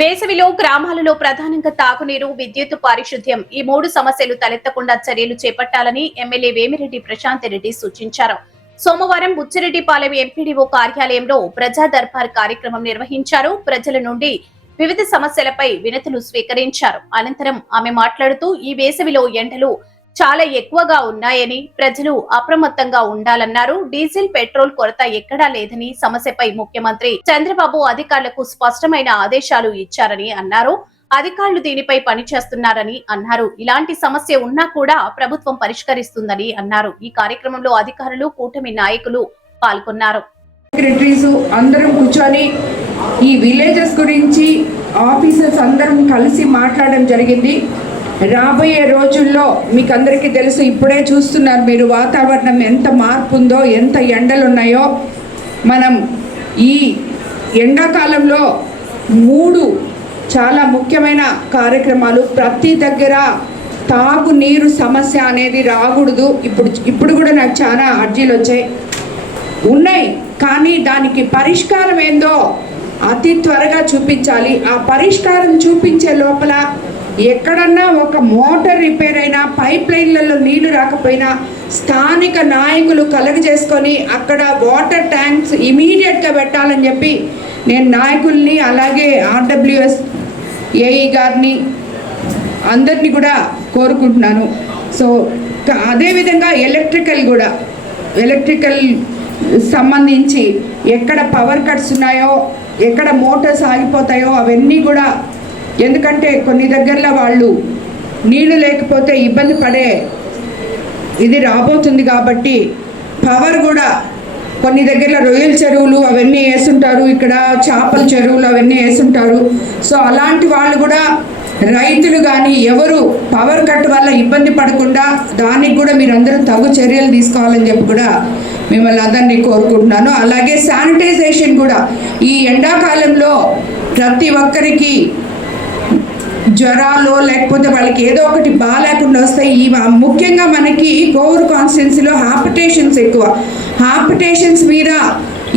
వేసవిలో గ్రామాలలో ప్రధానంగా తాగునీరు, విద్యుత్, పారిశుద్ధ్యం ఈ 3 సమస్యలు తలెత్తకుండా చర్యలు చేపట్టాలని ఎమ్మెల్యే వేమిరెడ్డి ప్రశాంత్ రెడ్డి సూచించారు. సోమవారం బుచ్చిరెడ్డిపాలెం ఎంపీడీఓ కార్యాలయంలో ప్రజా దర్బార్ కార్యక్రమం నిర్వహించారు. ప్రజల నుండి వివిధ సమస్యలపై వినతులు స్వీకరించారు. అనంతరం ఆమె మాట్లాడుతూ ఈ వేసవిలో ఎండలు చాలా ఎక్కువగా ఉన్నాయని, ప్రజలు అప్రమత్తంగా ఉండాలన్నారు. డీజిల్, పెట్రోల్ కొరత ఎక్కడా లేదని, సమస్యపై ముఖ్యమంత్రి చంద్రబాబు అధికారులకు స్పష్టమైన ఆదేశాలు ఇచ్చారని అన్నారు. అధికారులు దీనిపై పనిచేస్తున్నారని అన్నారు. ఇలాంటి సమస్య ఉన్నా కూడా ప్రభుత్వం పరిష్కరిస్తుందని అన్నారు. ఈ కార్యక్రమంలో అధికారులు, కూటమి నాయకులు పాల్గొన్నారు. సెక్రటరీస్ అందరం కూర్చొని ఈ విలేజెస్ గురించి ఆఫీసర్స్ అందరం కలిసి మాట్లాడడం జరిగింది. రాబోయే రోజుల్లో మీకు అందరికీ తెలుసు, ఇప్పుడే చూస్తున్నారు మీరు వాతావరణం ఎంత మార్పు ఉందో, ఎంత ఎండలు ఉన్నాయో. మనం ఈ ఎండాకాలంలో 3 చాలా ముఖ్యమైన కార్యక్రమాలు. ప్రతి దగ్గర తాగునీరు సమస్య అనేది రాకూడదు. ఇప్పుడు కూడా నాకు చాలా అర్జీలు ఉన్నాయి, కానీ దానికి పరిష్కారం ఏందో అతి త్వరగా చూపించాలి. ఆ పరిష్కారం చూపించే లోపల ఎక్కడన్నా ఒక మోటార్ రిపేర్ అయినా, పైప్ లైన్లలో నీళ్లు రాకపోయినా స్థానిక నాయకులు కలుగజేసుకొని అక్కడ వాటర్ ట్యాంక్స్ ఇమీడియట్గా పెట్టాలని చెప్పి నేను నాయకుల్ని, అలాగే ఆర్డబ్ల్యూఎస్ ఏఈ గారిని అందరినీ కూడా కోరుకుంటున్నాను. సో అదేవిధంగా ఎలక్ట్రికల్ సంబంధించి ఎక్కడ పవర్ కట్స్ ఉన్నాయో, ఎక్కడ మోటార్స్ ఆగిపోతాయో అవన్నీ కూడా, ఎందుకంటే కొన్ని దగ్గరలో వాళ్ళు నీళ్లు లేకపోతే ఇబ్బంది పడే ఇది రాబోతుంది కాబట్టి పవర్ కూడా కొన్ని దగ్గరలో రొయ్యల చెరువులు అవన్నీ వేసుంటారు, ఇక్కడ చేపల చెరువులు అవన్నీ వేసుంటారు. సో అలాంటి వాళ్ళు కూడా, రైతులు కానీ ఎవరు పవర్ కట్ వల్ల ఇబ్బంది పడకుండా దానికి కూడా మీరందరూ తగు చర్యలు తీసుకోవాలని చెప్పి కూడా మిమ్మల్ని అందరినీ కోరుకుంటున్నాను. అలాగే శానిటైజేషన్ కూడా ఈ ఎండాకాలంలో ప్రతి ఒక్కరికి జ్వరాలు లేకపోతే వాళ్ళకి ఏదో ఒకటి బాగాలేకుండా వస్తాయి. ముఖ్యంగా మనకి కోవూరు కాన్స్టిట్యున్సీలో హాపిటేషన్స్ ఎక్కువ. హాపిటేషన్స్ మీద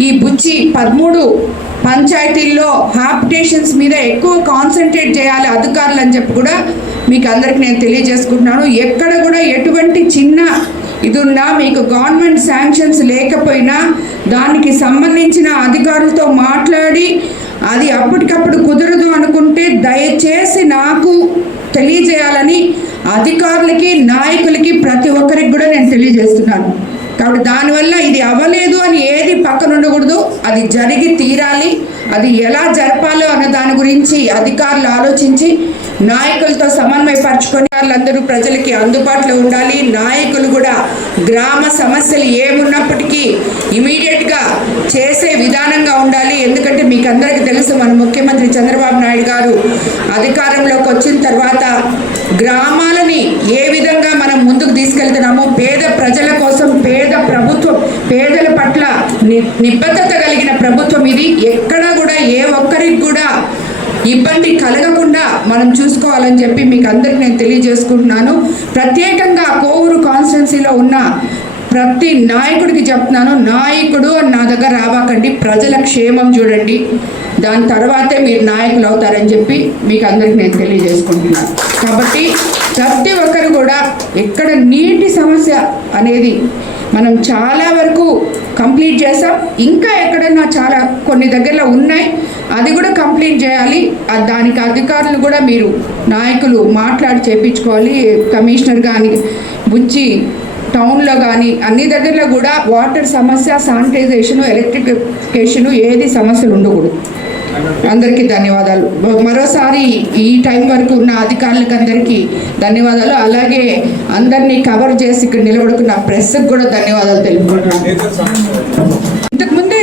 ఈ బుచ్చి 13 పంచాయతీల్లో హాపిటేషన్స్ మీద ఎక్కువ కాన్సన్ట్రేట్ చేయాలి అధికారులు అని చెప్పి కూడా మీకు అందరికి నేను తెలియజేసుకుంటున్నాను. ఎక్కడ కూడా ఎటువంటి చిన్న ఇది ఉన్నా, మీకు గవర్నమెంట్ శాంక్షన్స్ లేకపోయినా దానికి సంబంధించిన అధికారులతో మాట్లాడి అది అప్పటికప్పుడు కుదరదు అనుకుంటే దయచేసి నాకు తెలియజేయాలని అధికారులకి, నాయకులకి, ప్రతి ఒక్కరికి కూడా నేను తెలియజేస్తున్నాను. కాబట్టి దానివల్ల ఇది అవ్వలేదు అని ఏది పక్కన ఉండకూడదు, అది జరిగి తీరాలి. అది ఎలా జరపాలో అన్న దాని గురించి అధికారులు ఆలోచించి నాయకులతో సమన్వయపరచుకొని వాళ్ళందరూ ప్రజలకి అందుబాటులో ఉండాలి. నాయకులు కూడా గ్రామ సమస్యలు ఏమున్నప్పటికీ ఇమీడియట్గా చేసే విధానంగా ఉండాలి. ఎందుకంటే మీకు అందరికీ తెలుసు, మన ముఖ్యమంత్రి చంద్రబాబు నాయుడు గారు అధికారంలోకి వచ్చిన తర్వాత గ్రామాలని ఏ విధంగా మనం ముందుకు తీసుకెళ్తున్నామో, పేద ప్రజల కోసం ప్రభుత్వం, పేదల పట్ల నిబద్ధత కలిగిన ప్రభుత్వం ఇది. ఎక్కడా కూడా ఏ ఒక్కరికి కూడా ఇబ్బంది కలగకుండా మనం చూసుకోవాలని చెప్పి మీకు అందరికి నేను తెలియజేసుకుంటున్నాను. ప్రత్యేకంగా కోవూరు కాన్స్టిట్యున్సీలో ఉన్న ప్రతి నాయకుడికి చెప్తున్నాను, నాయకుడు నా దగ్గర రావాకండి, ప్రజల క్షేమం చూడండి, దాని తర్వాతే మీరు నాయకులు అవుతారని చెప్పి మీకు అందరికి నేను తెలియజేసుకుంటున్నాను. కాబట్టి ప్రతి ఒక్కరు కూడా ఎక్కడ నీటి సమస్య అనేది మనం చాలా వరకు కంప్లీట్ చేసాం. ఇంకా ఎక్కడన్నా చాలా కొన్ని దగ్గరలో ఉన్నాయి, అది కూడా కంప్లీట్ చేయాలి. దానికి అధికారులు కూడా మీరు నాయకులు మాట్లాడి చేయించుకోవాలి. కమిషనర్ కానీ, బుచ్చి టౌన్లో కానీ అన్ని దగ్గరలో కూడా వాటర్ సమస్య, శానిటైజేషను, ఎలక్ట్రిఫికేషను ఏది సమస్యలు ఉండకూడదు. అందరికీ ధన్యవాదాలు. మరోసారి ఈ టైం వరకు ఉన్న అధికారులకు అందరికీ ధన్యవాదాలు. అలాగే అందరినీ కవర్ చేసి ఇక్కడ నిలబడుకున్న ప్రెస్కి కూడా ధన్యవాదాలు తెలుపుకుంటున్నాను. ఇంతకుముందే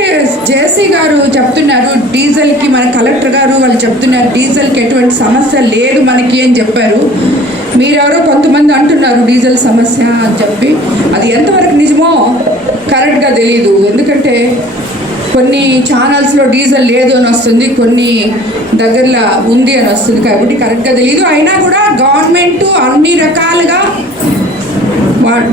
జేసీ గారు చెప్తున్నారు డీజిల్కి, మన కలెక్టర్ గారు వాళ్ళు చెప్తున్నారు డీజిల్కి ఎటువంటి సమస్య లేదు మనకి అని చెప్పారు. మీరెవరో కొంతమంది అంటున్నారు డీజిల్ సమస్య అని చెప్పి, అది ఎంతవరకు నిజమో కరెక్ట్గా తెలియదు. ఎందుకంటే కొన్ని ఛానల్స్లో డీజిల్ లేదు అని వస్తుంది, కొన్ని దగ్గరలో ఉంది అని వస్తుంది, కాబట్టి కరెక్ట్గా తెలియదు. అయినా కూడా గవర్నమెంట్ అన్ని రకాలుగా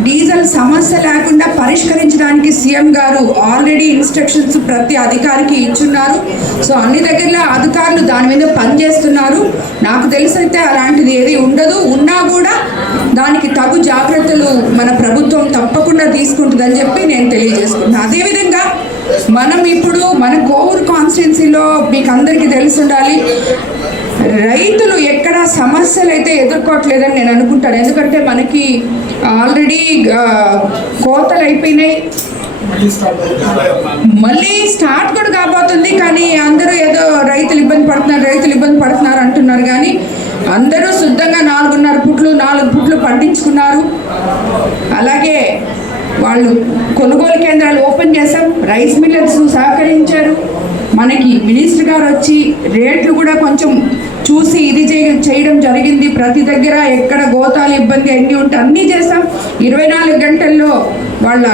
డీజిల్ సమస్య లేకుండా పరిష్కరించడానికి సీఎం గారు ఆల్రెడీ ఇన్స్ట్రక్షన్స్ ప్రతి అధికారికి ఇచ్చున్నారు. సో అన్ని దగ్గరలో అధికారులు దాని మీద పనిచేస్తున్నారు. నాకు తెలిసైతే అలాంటిది ఏది ఉండదు. ఉన్నా కూడా దానికి తగు జాగ్రత్తలు మన ప్రభుత్వం తప్పకుండా తీసుకుంటుందని చెప్పి నేను తెలియజేసుకుంటున్నాను. అదేవిధంగా మనం ఇప్పుడు మన కోవూరు కాన్స్టిట్యున్సీలో మీకు అందరికీ తెలిసి ఉండాలి, రైతులు ఎక్కడ సమస్యలు అయితే ఎదుర్కోవట్లేదని నేను అనుకుంటాను. ఎందుకంటే మనకి ఆల్రెడీ కోతలు అయిపోయినాయి, మళ్ళీ స్టార్ట్ కూడా కాబోతుంది. కానీ అందరూ ఏదో రైతులు ఇబ్బంది పడుతున్నారు అంటున్నారు. కానీ అందరూ శుద్ధంగా 4 పుట్లు పండించుకున్నారు. అలాగే వాళ్ళు కొనుగోలు కేంద్రాలు ఓపెన్ చేశాం, రైస్ మిల్లర్స్ సహకరించారు. మనకి మినిస్టర్ గారు వచ్చి రేట్లు కూడా కొంచెం చూసి ఇది చేయడం జరిగింది. ప్రతి దగ్గర ఎక్కడ గోతాలు ఇబ్బంది అన్నీ ఉంటే అన్నీ చేస్తాం. 24 గంటల్లో వాళ్ళ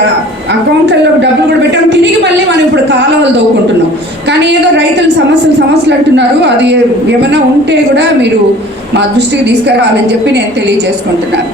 అకౌంట్లలో డబ్బులు కూడా పెట్టాం. తిరిగి మళ్ళీ మనం ఇప్పుడు కాలువలు తవ్వుకుంటున్నాం. కానీ ఏదో రైతుల సమస్యలు అంటున్నారు. అది ఏమైనా ఉంటే కూడా మీరు మా దృష్టికి తీసుకురావాలని చెప్పి నేను తెలియజేసుకుంటున్నాను.